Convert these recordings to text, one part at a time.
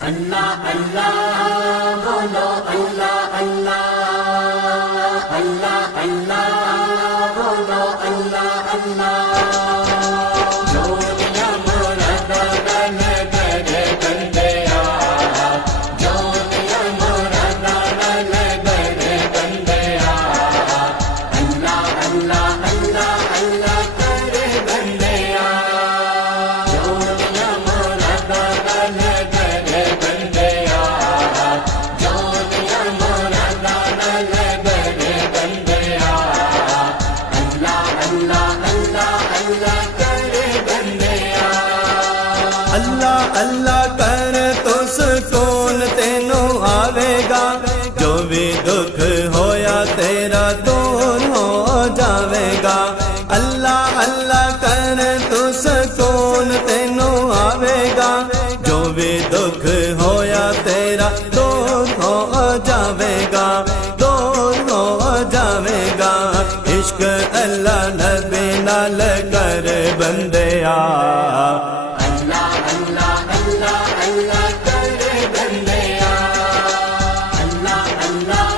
اللہ اللہ بولو اللہ اللہ اللہ اللہ بولو اللہ اللہ جو دیا مراد گنے گنے بندیا جو دیا مراد گنے گنے بندیا اللہ اللہ اللہ اللہ کرے بندیا جو دیا مراد گنے گنے بندیا جو دیا مراد گنے گنے بندیا اللہ اللہ اللہ اللہ کرے بندیا اللہ اللہ کر تو سکون تینوں آوے گا جو بھی دکھ ہویا تیرا دور ہو جاوے گا اللہ اللہ کر تو سکون تینوں آوے گا جو بھی دکھ ہویا تیرا دور ہو جاوے گا دور ہو جاوے گا عشق اللہ نبی نال کر بندیا اللہ اللہ اللہ اللہ کرے بندیا اللہ اللہ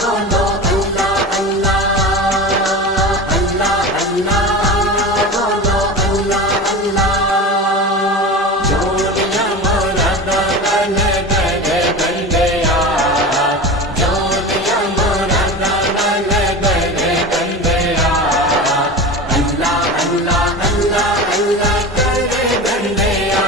بولو اللہ اللہ اللہ اللہ بولو اللہ اللہ جو دیا مراد گنے گنے بندیا جو دیا مراد گنے گنے بندیا اللہ اللہ اللہ اللہ کرے بندیا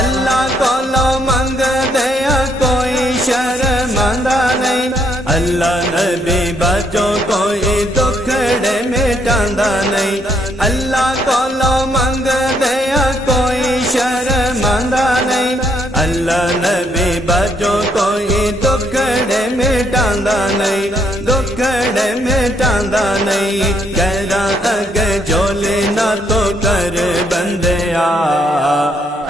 اللہ کولو منگ دیا کوئی شرمندہ نہیں اللہ نبی بچوں کوئی دکھڑے مٹاندہ نہیں اللہ کولو منگ دیا کوئی شرمندہ نہیں اللہ نبی بچوں کوئی دکھڑے مٹاندہ نہیں دکھڑے مٹاندہ نہیں کہہ اگے جھولے نہ تو کر بندیا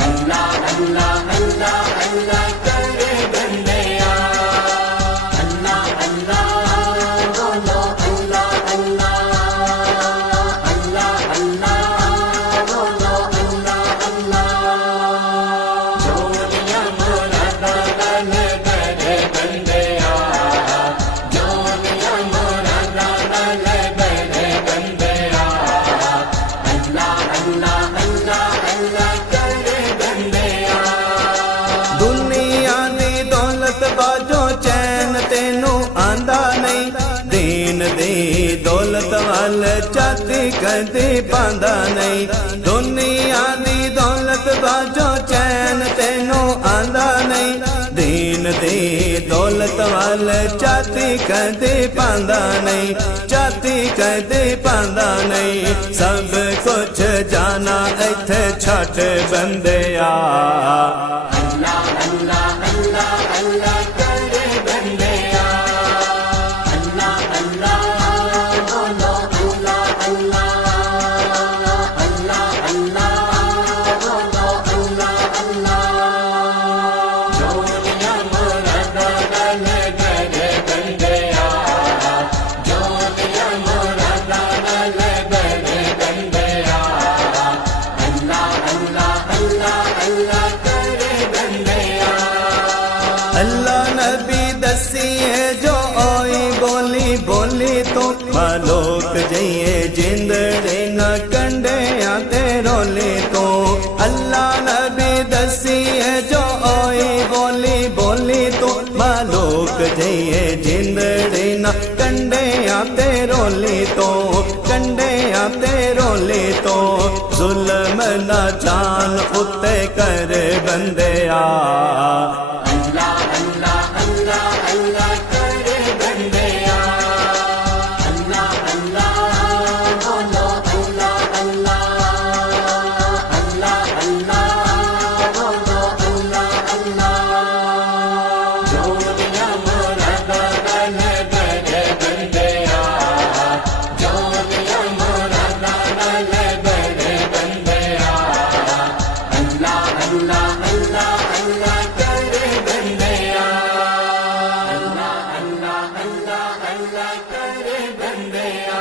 اللہ اللہ اللہ اللہ کرے بندیا اللہ اللہ بولو اللہ اللہ اللہ اللہ بولو اللہ اللہ جو دیا مراد گنے گنے بندیا جو دیا مراد گنے گنے بندیا اللہ اللہ اللہ اللہ کرے بندیا دنیا دی دولت باجو چین تینوں آندا نہیں دین دی دولت وال چاتی کدی پاندا نہیں دنیا دی دولت باجو چین تینوں آندا نہیں دین دی دولت وال چاتی کدی پاندا نہیں چاتی کدی پاندا نہیں سب کچھ جانا ایتھے چھٹ بندیا اللہ اللہ اللہ اللہ کرے بندیا اللہ اللہ بولو اللہ اللہ اللہ اللہ بولو اللہ اللہ جو دیا مراد گنے گنے بندیا جو دیا مراد گنے گنے بندیا اللہ اللہ اللہ اللہ کرے بندیا اللہ نبی دسیے جو آئی بولی بولی تو مالوک جئیے جندڑے نہ کنڈیاں تے رولے تو اللہ نبی دسیے جو آئی بولی بولی تو مالوک جئیے جندڑے نہ کنڈیاں تے رولے تو کنڈیاں تے رولے تو ظلم نہ جان اتے کر بندیا اللہ اللہ اللہ اللہ کرے بندیا اللہ اللہ بولو اللہ اللہ اللہ اللہ بولو اللہ اللہ جو دیا مراد گنے گنے بندیا جو دیا مراد گنے گنے بندیا اللہ اللہ اللہ اللہ کرے بندیا اللہ اللہ اللہ اللہ کرے بندیا